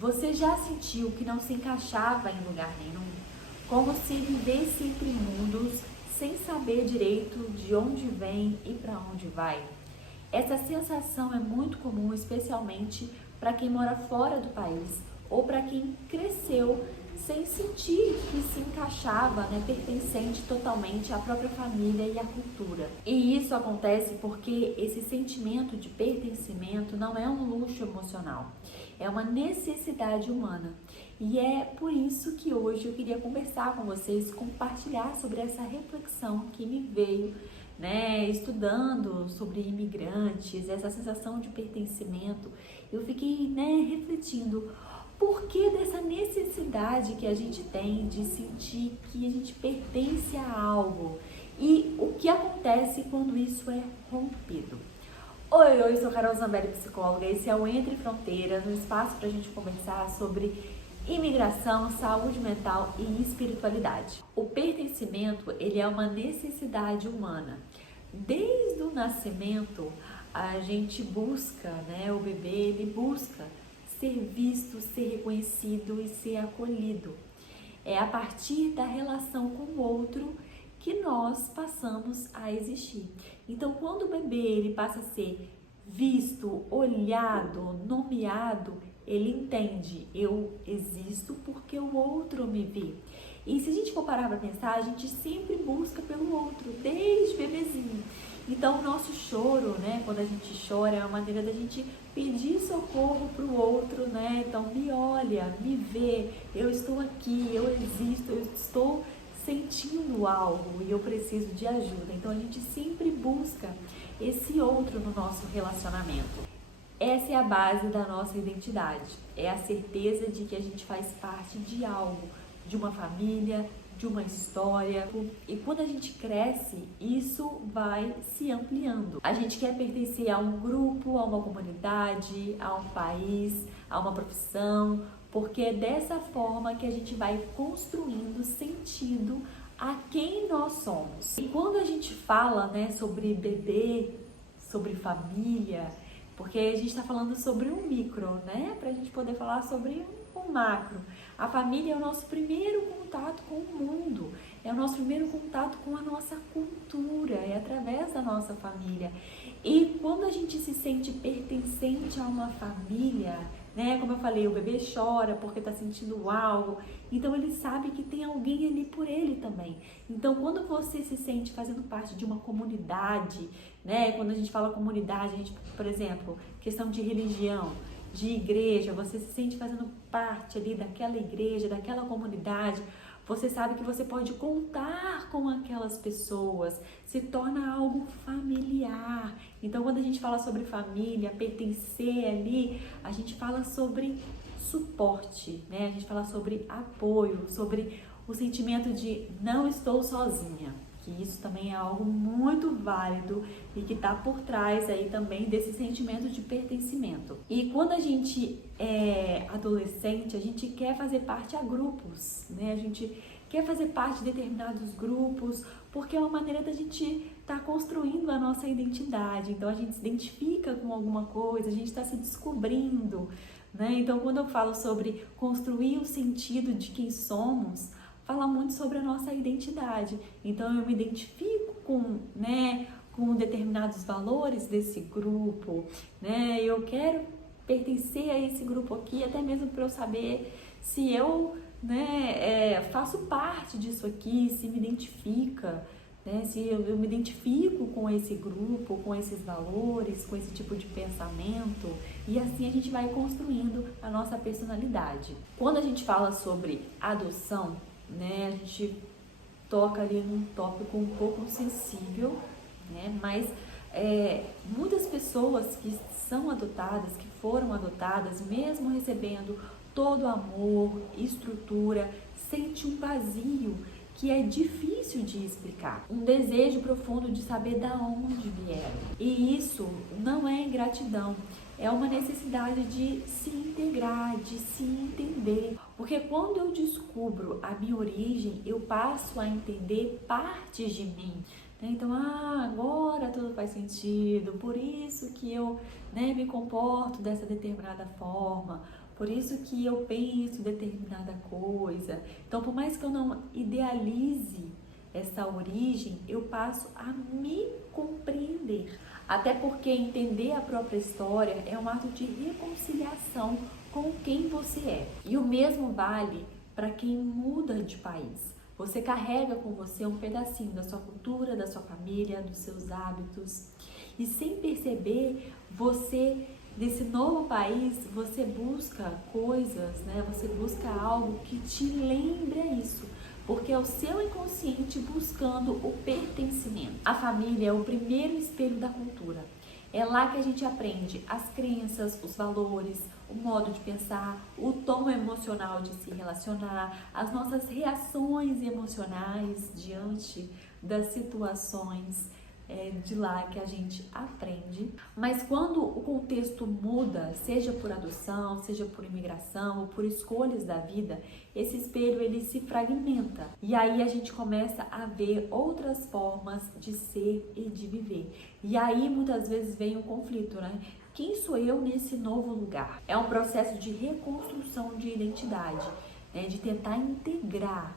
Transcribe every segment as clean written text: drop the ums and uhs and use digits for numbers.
Você já sentiu que não se encaixava em lugar nenhum? Como se vivesse entre mundos sem saber direito de onde vem e para onde vai? Essa sensação é muito comum, especialmente para quem mora fora do país ou para quem cresceu sem sentir que se encaixava, pertencente totalmente à própria família e à cultura. E isso acontece porque esse sentimento de pertencimento não é um luxo emocional, é uma necessidade humana. E é por isso que hoje eu queria conversar com vocês, compartilhar sobre essa reflexão que me veio, estudando sobre imigrantes, essa sensação de pertencimento. Eu fiquei, refletindo por que dessa necessidade que a gente tem de sentir que a gente pertence a algo e o que acontece quando isso é rompido. Oi, sou Carol Zambelli, psicóloga. Esse é o Entre Fronteiras, um espaço para a gente conversar sobre imigração, saúde mental e espiritualidade. O pertencimento, ele é uma necessidade humana. Desde o nascimento, a gente busca, o bebê, ele busca ser visto, ser reconhecido e ser acolhido. É a partir da relação com o outro que nós passamos a existir. Então, quando o bebê ele passa a ser visto, olhado, nomeado, ele entende, eu existo porque o outro me vê. E se a gente for parar para pensar, a gente sempre busca pelo outro, desde bebezinho. Então, o nosso choro, quando a gente chora, é uma maneira da gente pedir socorro para o outro, Então, me olha, me vê, eu estou aqui, eu existo, eu estou sentindo algo e eu preciso de ajuda. Então, a gente sempre busca esse outro no nosso relacionamento. Essa é a base da nossa identidade, é a certeza de que a gente faz parte de algo, de uma família, de uma história. E quando a gente cresce, isso vai se ampliando. A gente quer pertencer a um grupo, a uma comunidade, a um país, a uma profissão, porque é dessa forma que a gente vai construindo sentido a quem nós somos. E quando a gente fala, sobre bebê, sobre família, porque a gente está falando sobre um micro, para a gente poder falar sobre um macro. A família é o nosso primeiro contato com o mundo, é o nosso primeiro contato com a nossa cultura, é através da nossa família. E quando a gente se sente pertencente a uma família, como eu falei, o bebê chora porque está sentindo algo, então ele sabe que tem alguém ali por ele também. Então, quando você se sente fazendo parte de uma comunidade, quando a gente fala comunidade, a gente, por exemplo, questão de religião, de igreja, você se sente fazendo parte ali daquela igreja, daquela comunidade, você sabe que você pode contar com aquelas pessoas, se torna algo familiar. Então, quando a gente fala sobre família, pertencer ali, a gente fala sobre suporte, A gente fala sobre apoio, sobre o sentimento de não estou sozinha. Que isso também é algo muito válido e que está por trás aí também desse sentimento de pertencimento. E quando a gente é adolescente, a gente quer fazer parte a grupos, A gente quer fazer parte de determinados grupos, porque é uma maneira da gente estar construindo a nossa identidade. Então, a gente se identifica com alguma coisa, a gente está se descobrindo, Então, quando eu falo sobre construir o sentido de quem somos, fala muito sobre a nossa identidade. Então, eu me identifico com determinados valores desse grupo, Eu quero pertencer a esse grupo aqui, até mesmo para eu saber se eu, faço parte disso aqui, se me identifica, se eu me identifico com esse grupo, com esses valores, com esse tipo de pensamento, e assim a gente vai construindo a nossa personalidade. Quando a gente fala sobre adoção, a gente toca ali num tópico um pouco sensível, mas muitas pessoas que são adotadas, que foram adotadas, mesmo recebendo todo o amor, estrutura, sente um vazio que é difícil de explicar, um desejo profundo de saber de onde vieram. E isso não é ingratidão, é uma necessidade de se integrar, de se entender. Porque quando eu descubro a minha origem, eu passo a entender partes de mim. Então, agora tudo faz sentido, por isso que eu me comporto dessa determinada forma, por isso que eu penso em determinada coisa. Então, por mais que eu não idealize essa origem, eu passo a me compreender. Até porque entender a própria história é um ato de reconciliação com quem você é. E o mesmo vale para quem muda de país. Você carrega com você um pedacinho da sua cultura, da sua família, dos seus hábitos. E sem perceber, você, nesse novo país, você busca coisas, né? Você busca algo que te lembra isso. Porque é o seu inconsciente buscando o pertencimento. A família é o primeiro espelho da cultura. É lá que a gente aprende as crenças, os valores, o modo de pensar, o tom emocional de se relacionar, as nossas reações emocionais diante das situações. É de lá que a gente aprende. Mas quando o contexto muda, seja por adoção, seja por imigração ou por escolhas da vida, esse espelho ele se fragmenta. E aí a gente começa a ver outras formas de ser e de viver. E aí muitas vezes vem o conflito, né? Quem sou eu nesse novo lugar? É um processo de reconstrução de identidade, né? De tentar integrar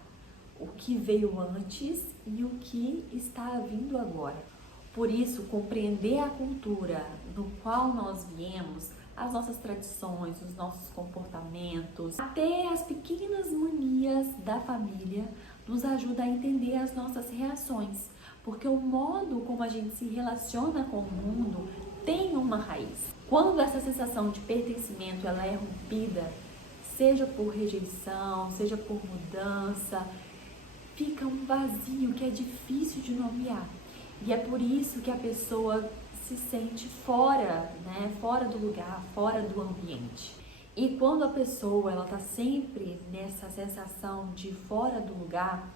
o que veio antes e o que está vindo agora. Por isso, compreender a cultura no qual nós viemos, as nossas tradições, os nossos comportamentos, até as pequenas manias da família, nos ajuda a entender as nossas reações. Porque o modo como a gente se relaciona com o mundo tem uma raiz. Quando essa sensação de pertencimento ela é rompida, seja por rejeição, seja por mudança, fica um vazio que é difícil de nomear. E é por isso que a pessoa se sente fora, né? Fora do lugar, fora do ambiente. E quando a pessoa ela está sempre nessa sensação de fora do lugar,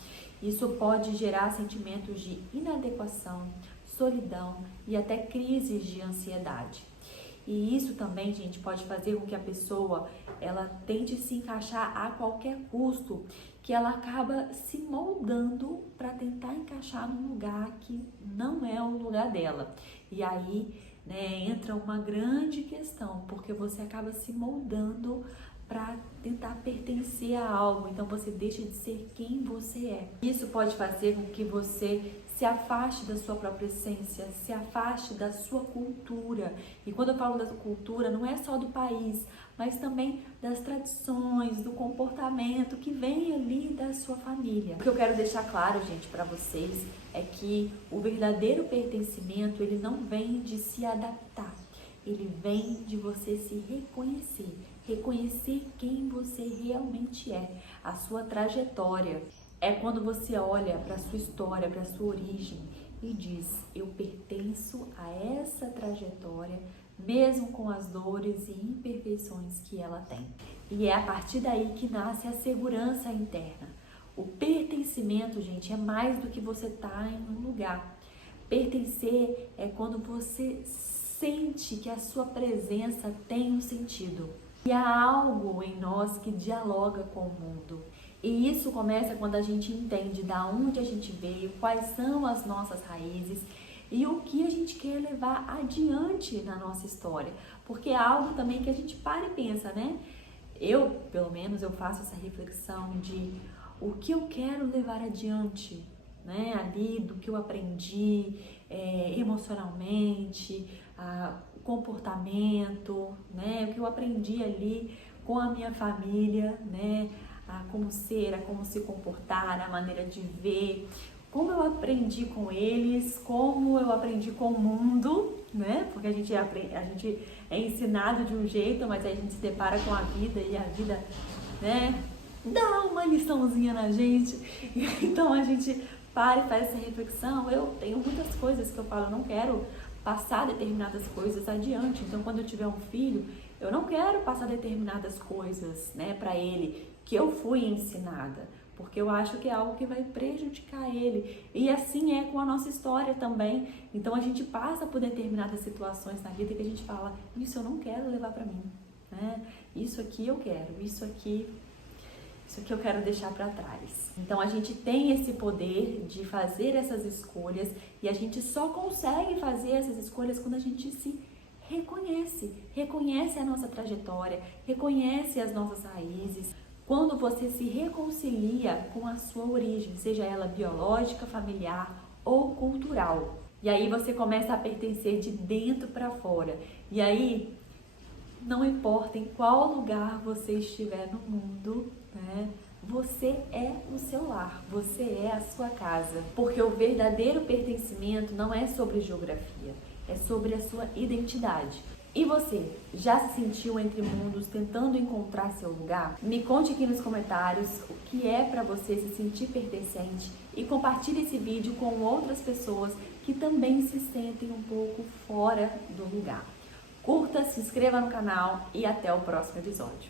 isso pode gerar sentimentos de inadequação, solidão e até crises de ansiedade. E isso também, gente, pode fazer com que a pessoa ela tente se encaixar a qualquer custo, que ela acaba se moldando para tentar encaixar num lugar que não é o lugar dela. E aí, né, entra uma grande questão, porque você acaba se moldando para tentar pertencer a algo, então você deixa de ser quem você é. Isso pode fazer com que você se afaste da sua própria essência, se afaste da sua cultura. E quando eu falo da cultura, não é só do país, mas também das tradições, do comportamento que vem ali da sua família. O que eu quero deixar claro, gente, para vocês é que o verdadeiro pertencimento, ele não vem de se adaptar, ele vem de você se reconhecer. Reconhecer quem você realmente é, a sua trajetória. É quando você olha para a sua história, para a sua origem e diz: eu pertenço a essa trajetória, mesmo com as dores e imperfeições que ela tem. E é a partir daí que nasce a segurança interna. O pertencimento, gente, é mais do que você estar em um lugar. Pertencer é quando você sente que a sua presença tem um sentido. E há algo em nós que dialoga com o mundo. E isso começa quando a gente entende da onde a gente veio, quais são as nossas raízes e o que a gente quer levar adiante na nossa história. Porque é algo também que a gente para e pensa, né? Eu, pelo menos, eu faço essa reflexão de o que eu quero levar adiante, né? Ali do que eu aprendi emocionalmente, comportamento, né? O que eu aprendi ali com a minha família, né? A como ser, a como se comportar, a maneira de ver, como eu aprendi com eles, como eu aprendi com o mundo, né? Porque a gente é ensinado de um jeito, mas aí a gente se depara com a vida e a vida, né? Dá uma liçãozinha na gente. Então a gente para e faz essa reflexão. Eu tenho muitas coisas que eu falo, eu não quero passar determinadas coisas adiante. Então, quando eu tiver um filho, eu não quero passar determinadas coisas, né, para ele que eu fui ensinada, porque eu acho que é algo que vai prejudicar ele. E assim é com a nossa história também. Então, a gente passa por determinadas situações na vida que a gente fala: isso eu não quero levar para mim, né? Isso aqui eu quero, isso aqui eu quero deixar para trás. Então a gente tem esse poder de fazer essas escolhas e a gente só consegue fazer essas escolhas quando a gente se reconhece a nossa trajetória, reconhece as nossas raízes. Quando você se reconcilia com a sua origem, seja ela biológica, familiar ou cultural. E aí você começa a pertencer de dentro para fora. E aí, não importa em qual lugar você estiver no mundo, né? Você é o seu lar, você é a sua casa. Porque o verdadeiro pertencimento não é sobre geografia, é sobre a sua identidade. E você, já se sentiu entre mundos tentando encontrar seu lugar? Me conte aqui nos comentários o que é para você se sentir pertencente e compartilhe esse vídeo com outras pessoas que também se sentem um pouco fora do lugar. Curta, se inscreva no canal e até o próximo episódio.